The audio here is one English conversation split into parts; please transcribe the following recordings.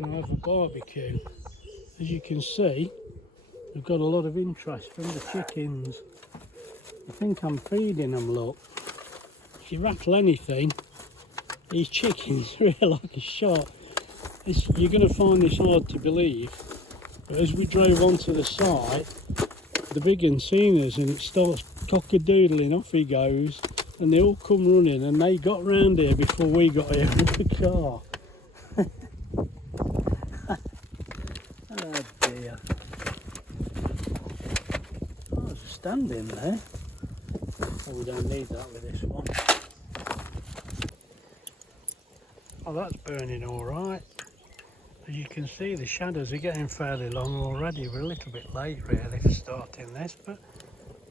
going to have a barbecue. As you can see, we've got a lot of interest from the chickens. I think I'm feeding them, look. If you rattle anything, these chickens are like a shot. You're going to find this hard to believe, but as we drove onto the site, the big one seen us and it starts cock-a-doodling, off he goes, and they all come running, and they got round here before we got here with the car. Oh dear. Oh, there's a stand in there. Oh, we don't need that with this one. Oh, that's burning all right. As you can see, the shadows are getting fairly long already. We're a little bit late really for starting this, but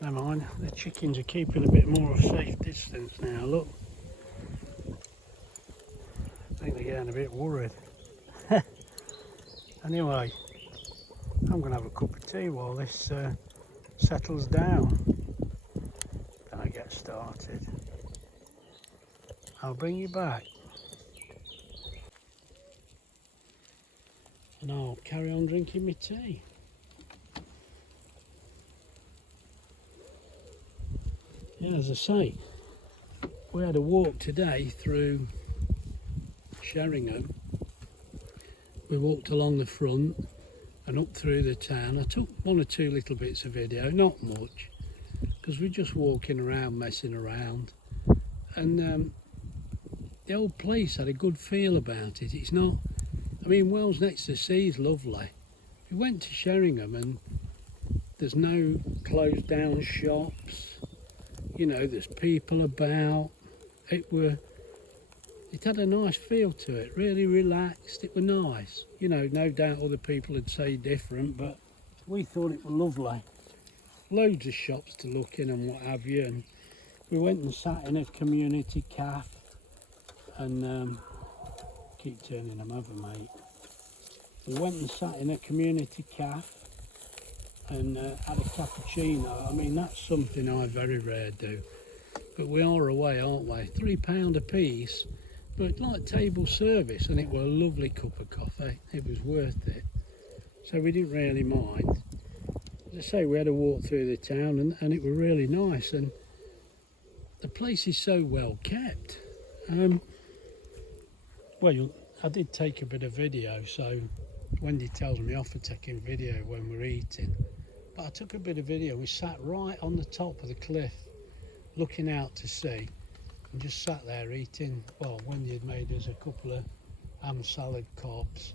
never mind. The chickens are keeping a bit more of a safe distance now, look. I think they're getting a bit worried. Anyway, I'm going to have a cup of tea while this settles down. Then I get started. I'll bring you back. And I'll carry on drinking my tea. Yeah, as I say, we had a walk today through Sheringham. We walked along the front and up through the town. I took one or two little bits of video, not much, because we're just walking around, messing around. And the old place had a good feel about it. It's not, I mean, Wells next to the sea is lovely. We went to Sheringham and there's no closed down shops. You know, there's people about. It had a nice feel to it, really relaxed. It was nice. You know, no doubt other people would say different, but we thought it was lovely. Loads of shops to look in and what have you. And we went and sat in a community cafe and keep turning them over, mate. We went and sat in a community cafe and had a cappuccino. I mean, that's something I very rarely do. But we are away, aren't we? £3 a piece, but like table service, and it was a lovely cup of coffee. It was worth it. So we didn't really mind. As I say, we had a walk through the town and it was really nice. And the place is so well kept. Well, I did take a bit of video, so Wendy tells me off for taking video when we're eating. But I took a bit of video. We sat right on the top of the cliff, looking out to sea, and just sat there eating. Well, Wendy had made us a couple of ham salad cobs,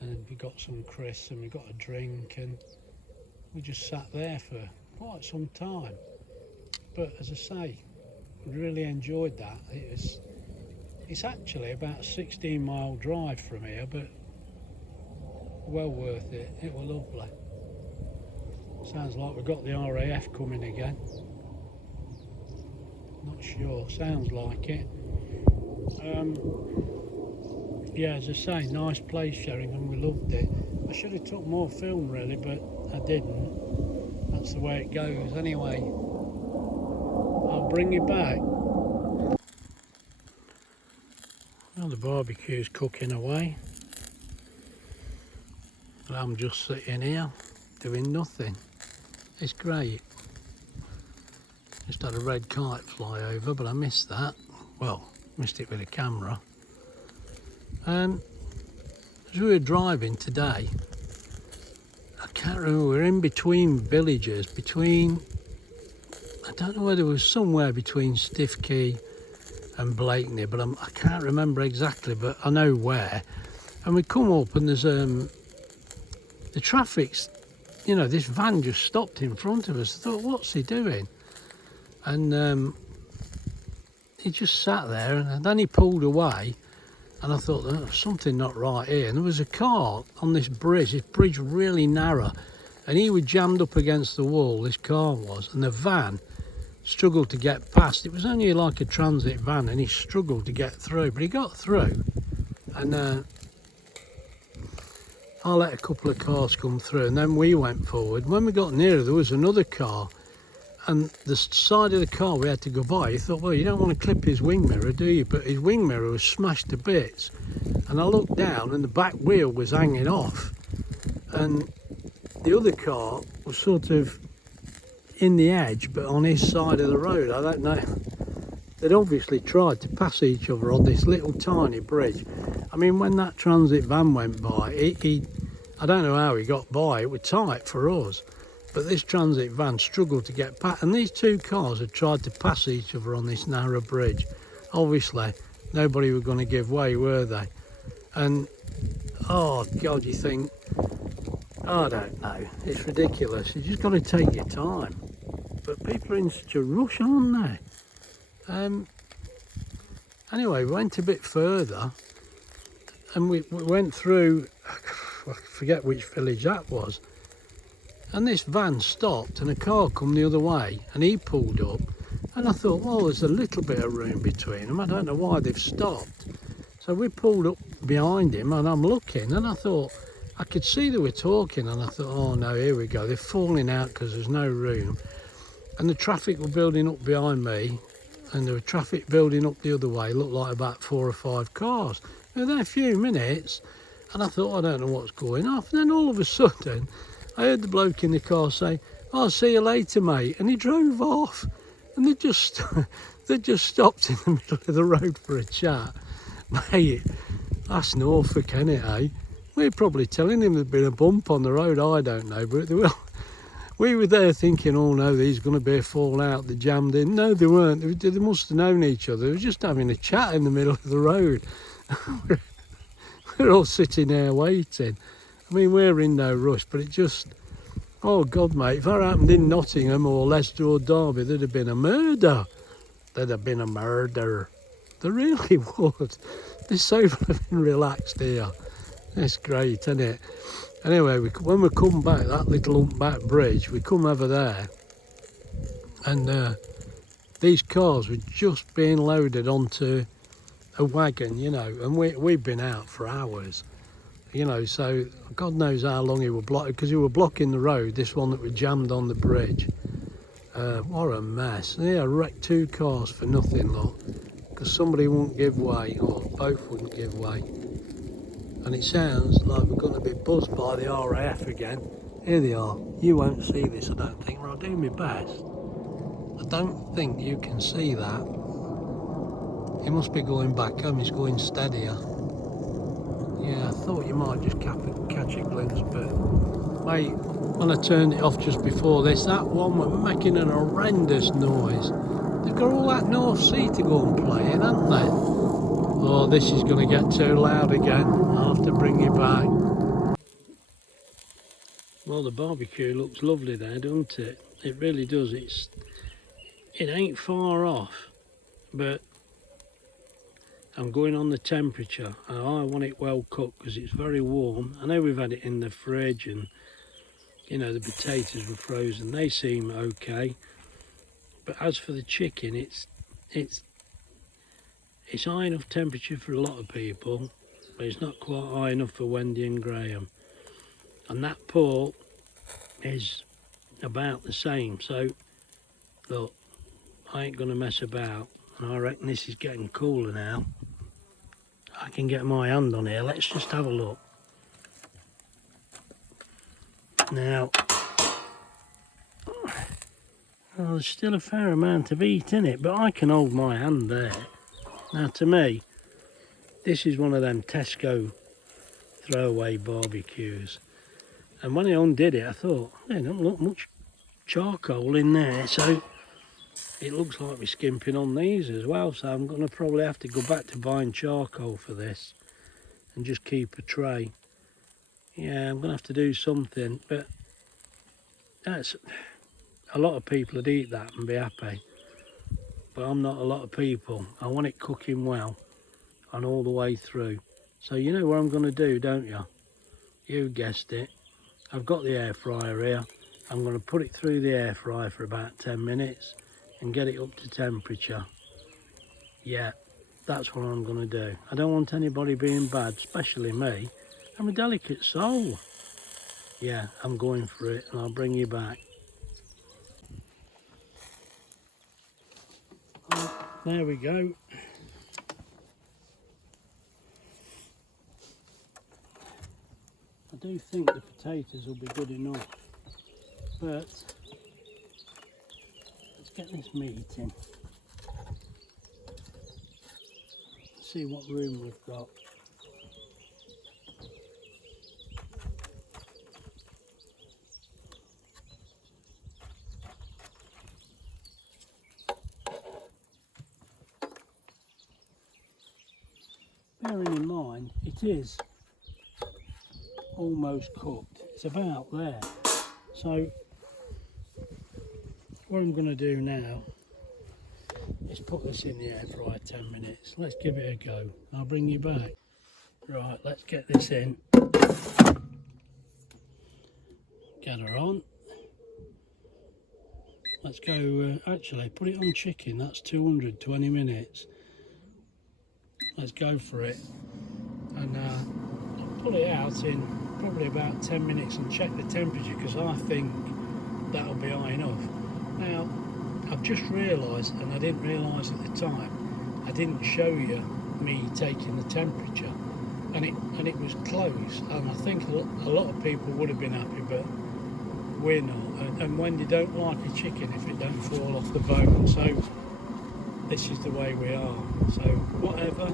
and we got some crisps and we got a drink, and we just sat there for quite some time. But as I say, we really enjoyed that. It's actually about a 16-mile drive from here, but well worth it. It was lovely. Sounds like we've got the RAF coming again. Not sure, sounds like it. Yeah, as I say, nice place, Sheringham, we loved it. I should have took more film really, but I didn't. That's the way it goes. Anyway, I'll bring you back. Well, the barbecue's cooking away. And I'm just sitting here doing nothing. It's great. Just had a red kite fly over, but I missed that. Well, missed it with a camera. As we were driving today, I can't remember, we were in between villages, I don't know whether it was somewhere between Stiffkey and Blakeney, but I can't remember exactly, but I know where. And we come up and there's the traffic's, you know, this van just stopped in front of us. I thought, what's he doing? And he just sat there, and then he pulled away, and I thought, there's something not right here. And there was a car on this bridge really narrow, and he was jammed up against the wall, this car was, and the van struggled to get past. It was only like a transit van, and he struggled to get through, but he got through. And I let a couple of cars come through, and then we went forward. When we got nearer, there was another car, and the side of the car we had to go by, you thought, well, you don't want to clip his wing mirror, do you? But his wing mirror was smashed to bits. And I looked down and the back wheel was hanging off. And the other car was sort of in the edge, but on his side of the road. I don't know. They'd obviously tried to pass each other on this little tiny bridge. I mean, when that transit van went by, I don't know how he got by. It was tight for us. But this transit van struggled to get past, and these two cars had tried to pass each other on this narrow bridge. Obviously, nobody were going to give way, were they? And, oh God, you think, I don't know, it's ridiculous. You just got to take your time. But people are in such a rush, aren't they? Anyway, we went a bit further, and we went through, I forget which village that was. And this van stopped and a car come the other way and he pulled up, and I thought, well, there's a little bit of room between them. I don't know why they've stopped. So we pulled up behind him and I'm looking, and I thought, I could see they were talking, and I thought, oh no, here we go. They're falling out because there's no room. And the traffic were building up behind me, and there was traffic building up the other way. It looked like about 4 or 5 cars. We were there a few minutes and I thought, I don't know what's going off. And then all of a sudden, I heard the bloke in the car say, oh, I'll see you later, mate. And he drove off. And they just stopped in the middle of the road for a chat. Mate, that's Norfolk, isn't it, eh? We're probably telling him there'd been a bump on the road, I don't know. But we were there thinking, oh no, there's going to be a fallout. They jammed in. No, they weren't. They must have known each other. They were just having a chat in the middle of the road. We're all sitting there waiting. I mean, we're in no rush, but it just, oh God, mate, if that happened in Nottingham or Leicester or Derby, there'd have been a murder. There'd have been a murder. There really would. They're so flipping relaxed here. It's great, isn't it? Anyway, when we come back, that little back bridge, we come over there, and these cars were just being loaded onto a wagon, you know, and we've been out for hours. You know, so God knows how long he were blocking, because he were blocking the road, this one that was jammed on the bridge. What a mess. Yeah, I wrecked 2 cars for nothing, look, because somebody wouldn't give way, or both wouldn't give way. And it sounds like we're going to be buzzed by the RAF again. Here they are. You won't see this, I don't think, but I'll do my best. I don't think you can see that. He must be going back home, he's going steadier. Yeah, I thought you might just catch a glimpse, but mate, when I turned it off just before this, that one was making an horrendous noise. They've got all that North Sea to go and play in, haven't they? Oh, this is going to get too loud again. I'll have to bring you back. Well, the barbecue looks lovely there, doesn't it? It really does. It ain't far off, but I'm going on the temperature, and I want it well cooked because it's very warm. I know we've had it in the fridge, and you know the potatoes were frozen. They seem okay, but as for the chicken, it's high enough temperature for a lot of people, but it's not quite high enough for Wendy and Graham. And that pork is about the same. So look, I ain't gonna mess about, and I reckon this is getting cooler now. I can get my hand on here. Let's just have a look. Now, well, there's still a fair amount of heat in it, but I can hold my hand there. Now, to me, this is one of them Tesco throwaway barbecues. And when I undid it, I thought, there don't look much charcoal in there, so it looks like we're skimping on these as well. So I'm going to probably have to go back to buying charcoal for this and just keep a tray. Yeah, I'm going to have to do something, but that's, a lot of people would eat that and be happy. But I'm not a lot of people. I want it cooking well and all the way through. So you know what I'm going to do, don't you? You guessed it. I've got the air fryer here. I'm going to put it through the air fryer for about 10 minutes and get it up to temperature. Yeah, that's what I'm going to do. I don't want anybody being bad, especially me. I'm a delicate soul. Yeah, I'm going for it, and I'll bring you back. There we go. I do think the potatoes will be good enough, but let's get this meat in. See what room we've got. Bearing in mind, it is almost cooked. It's about there. So what I'm going to do now is put this in the air fryer 10 minutes. Let's give it a go. I'll bring you back. Right, let's get this in. Get her on. Let's go, actually put it on chicken. That's 220 minutes. Let's go for it. And I'll put it out in probably about 10 minutes and check the temperature, because I think that'll be high enough. Now, I've just realised, and I didn't realise at the time, I didn't show you me taking the temperature, and it was close, and I think a lot of people would have been happy, but we're not. And when you don't like a chicken, if it don't fall off the bone, so this is the way we are. So whatever,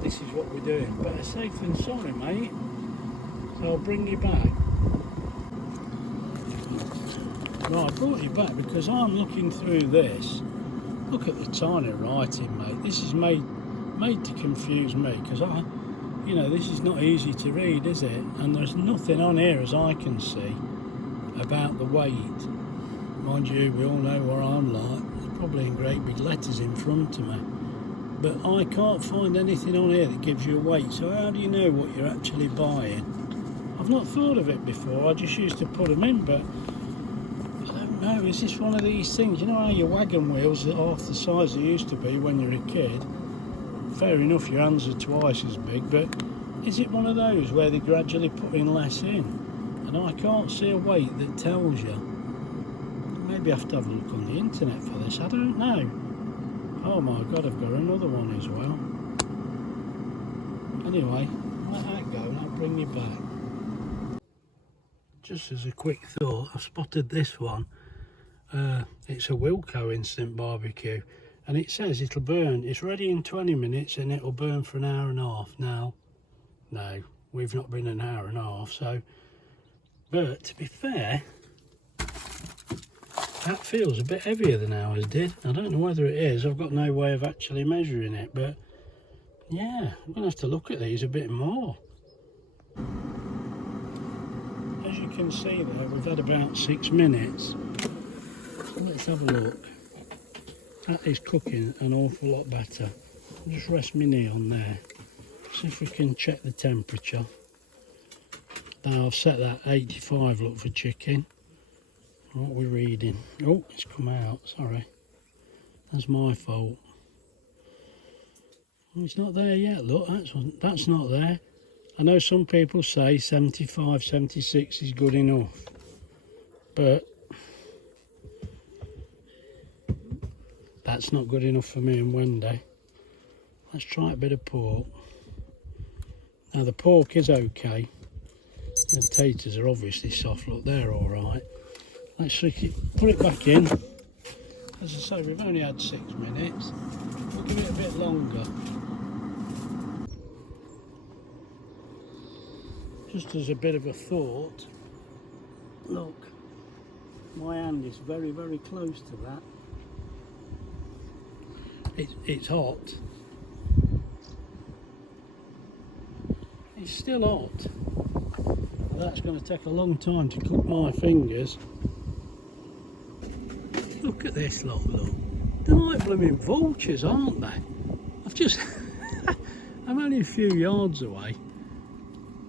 this is what we're doing. Better safe than sorry, mate. So I'll bring you back. Right, I brought you back because I'm looking through this. Look at the tiny writing, mate. This is made to confuse me, because this is not easy to read, is it? And there's nothing on here, as I can see, about the weight. Mind you, we all know what I'm like. There's probably in great big letters in front of me. But I can't find anything on here that gives you a weight. So how do you know what you're actually buying? I've not thought of it before. I just used to put them in, but I don't know. Is this one of these things? You know how your wagon wheels are half the size they used to be when you're a kid? Fair enough, your hands are twice as big, but is it one of those where they're gradually putting less in? And I can't see a weight that tells you. Maybe I have to have a look on the internet for this. I don't know. Oh my God, I've got another one as well. Anyway, let that go and I'll bring you back. Just as a quick thought, I've spotted this one. It's a Wilco instant barbecue, and it says it'll burn. It's ready in 20 minutes and it'll burn for an hour and a half. Now, no, we've not been an hour and a half, so. But to be fair, that feels a bit heavier than ours did. I don't know whether it is. I've got no way of actually measuring it, but yeah, I'm going to have to look at these a bit more. As you can see there, we've had about 6 minutes. Let's have a look. That is cooking an awful lot better. I'll just rest my knee on there. See if we can check the temperature. Now I've set that 85, look, for chicken. What are we reading? Oh, it's come out, sorry. That's my fault. It's not there yet, look, that's not there. I know some people say 75, 76 is good enough, but that's not good enough for me and Wendy. Let's try a bit of pork. Now the pork is okay. The potatoes are obviously soft, look, they're all right. Let's put it back in. As I say, we've only had 6 minutes. We'll give it a bit longer. Just as a bit of a thought, look, my hand is very, very close to that. It's hot. It's still hot. That's going to take a long time to cook my fingers. Look at this lot, look. They're like blooming vultures, aren't they? I'm only a few yards away.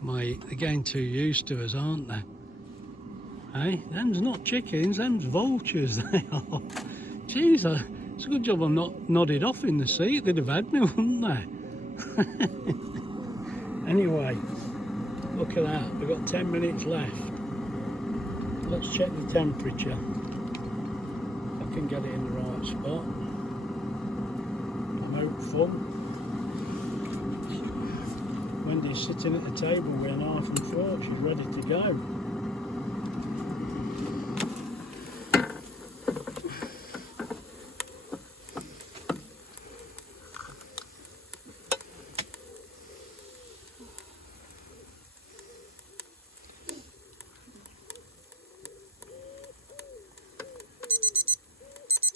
They're getting too used to us, aren't they? Hey, them's not chickens, them's vultures, they are. Jeez, it's a good job I'm not nodded off in the seat. They'd have had me, wouldn't they? Anyway, look at that. We've got 10 minutes left. Let's check the temperature. I can get it in the right spot. good fun. Wendy's sitting at the table with a knife and fork, she's ready to go.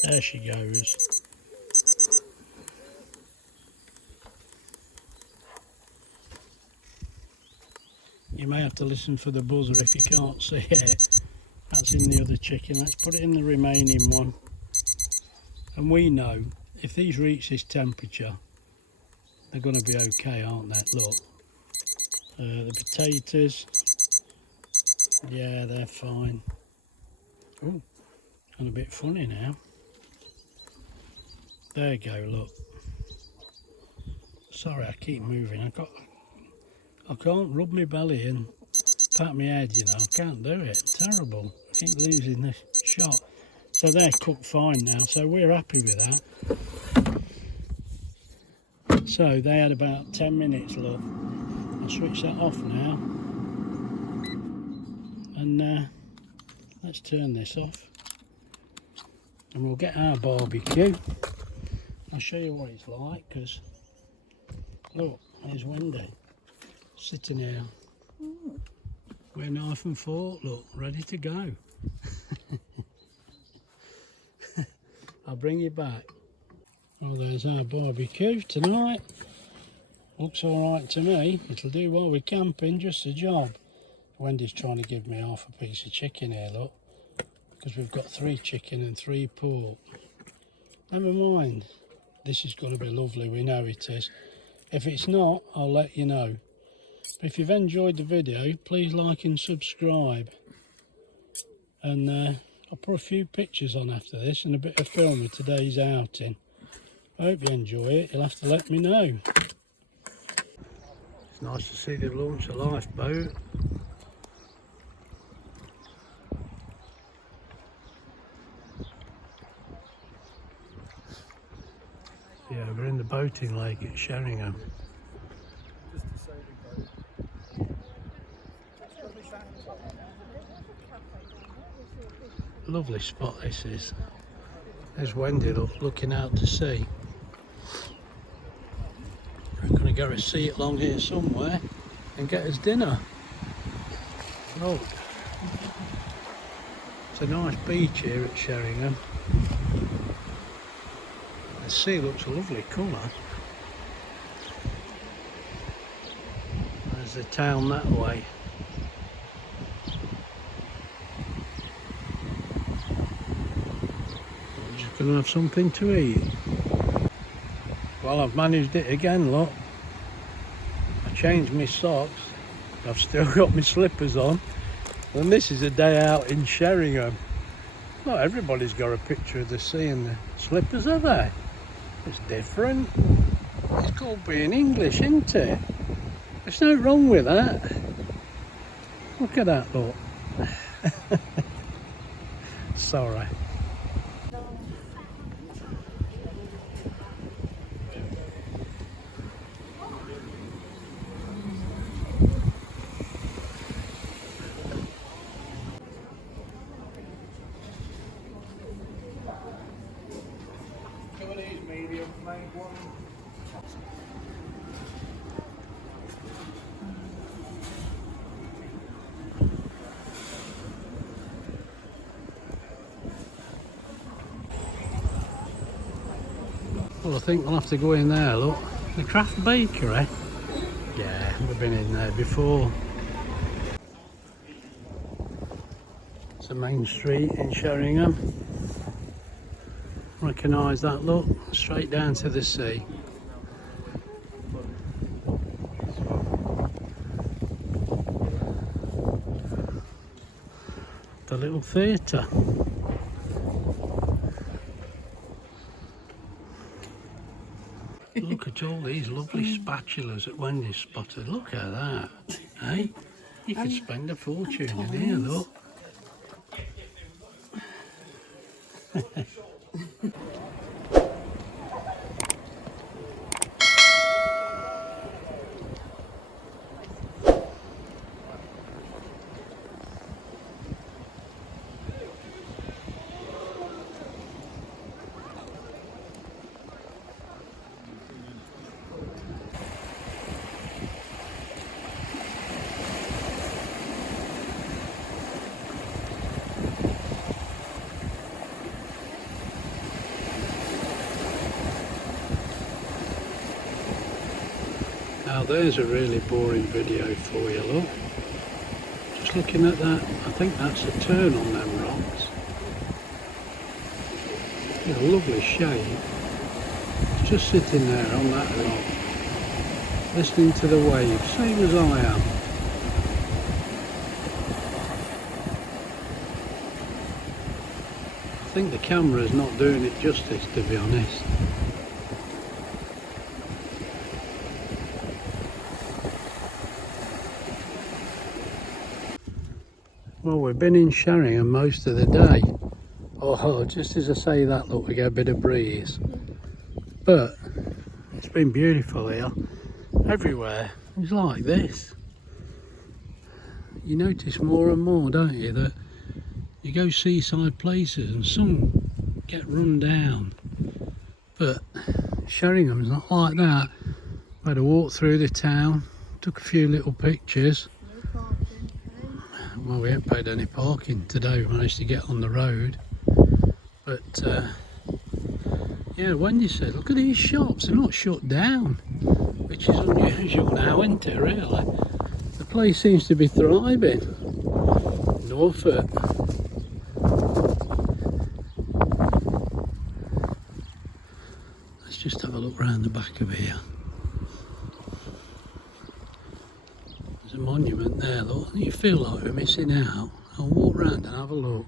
There she goes. You may have to listen for the buzzer if you can't see it. That's in the other chicken. Let's put it in the remaining one. And we know if these reach this temperature, they're going to be okay, aren't they? Look. The potatoes, yeah, they're fine. Oh, gone a bit funny now. There you go, look. Sorry, I keep moving. I can't rub my belly and pat my head, you know. I can't do it. Terrible. I keep losing the shot. So they're cooked fine now, so we're happy with that. So they had about 10 minutes, look. I'll switch that off now. And let's turn this off. And we'll get our barbecue. I'll show you what it's like, because look, there's Wendy sitting here with a knife and fork, look, ready to go. I'll bring you back. Well, there's our barbecue tonight. Looks all right to me. It'll do while we're camping, just a job. Wendy's trying to give me half a piece of chicken here, look, because we've got 3 chicken and 3 pork. Never mind. This is going to be lovely, we know it is. If it's not, I'll let you know. But if you've enjoyed the video, please like and subscribe. And I'll put a few pictures on after this and a bit of film of today's outing. I hope you enjoy it. You'll have to let me know. It's nice to see they've launched a lifeboat. Yeah, we're in the boating lake at Sheringham. Lovely spot this is. There's Wendy looking out to sea. We're going to get a seat along here somewhere and get us dinner. Look, it's a nice beach here at Sheringham. The sea looks a lovely colour. There's the town that way. I'm just going to have something to eat. Well, I've managed it again, look. I changed my socks. I've still got my slippers on. And this is a day out in Sheringham. Not everybody's got a picture of the sea and the slippers, are they? It's different. It's called being English, isn't it? There's no wrong with that. Look at that, look. Sorry. Well, I think we'll have to go in there, look. The Craft Bakery. Yeah, we've been in there before. It's a main street in Sheringham. Recognise that, look, straight down to the sea. The little theatre. Look at all these lovely spatulas that Wendy's spotted. Look at that, eh? You could spend a fortune in here, look. Now there's a really boring video for you, look. Just looking at that, I think that's a turn on them rocks. It's a lovely shade. It's just sitting there on that rock, listening to the waves, same as I am. I think the camera's not doing it justice, to be honest. Well, we've been in Sheringham most of the day. Oh, just as I say that, look, we get a bit of breeze. But it's been beautiful here. Everywhere it's like this. You notice more and more, don't you, that you go seaside places and some get run down. But Sheringham's not like that. We had a walk through the town, took a few little pictures. Well, we haven't paid any parking today, we managed to get on the road. But yeah, Wendy said, look at these shops, they're not shut down, which is unusual now, isn't it, really? The place seems to be thriving. Norfolk. Let's just have a look round the back of here. There's a monument there, look. You feel like we're missing out. I'll walk round and have a look.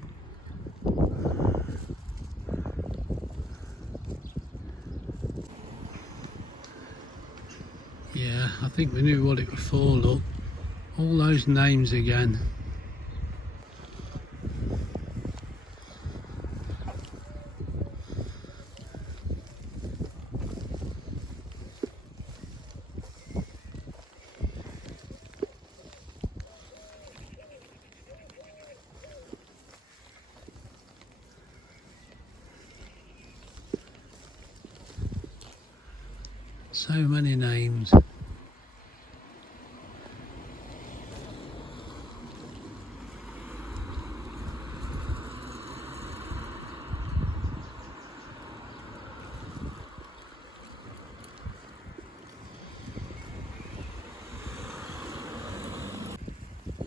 Yeah, I think we knew what it was for, look. All those names again. So many names.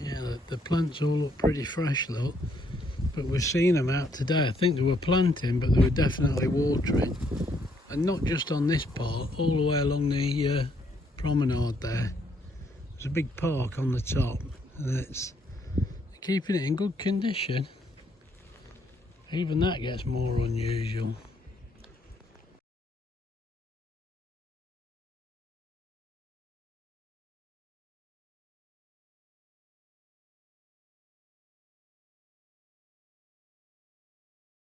Yeah, the plants all look pretty fresh, look. But we've seen them out today. I think they were planting, but they were definitely watering. And not just on this part, all the way along the promenade there. There's a big park on the top, and it's keeping it in good condition. Even that gets more unusual.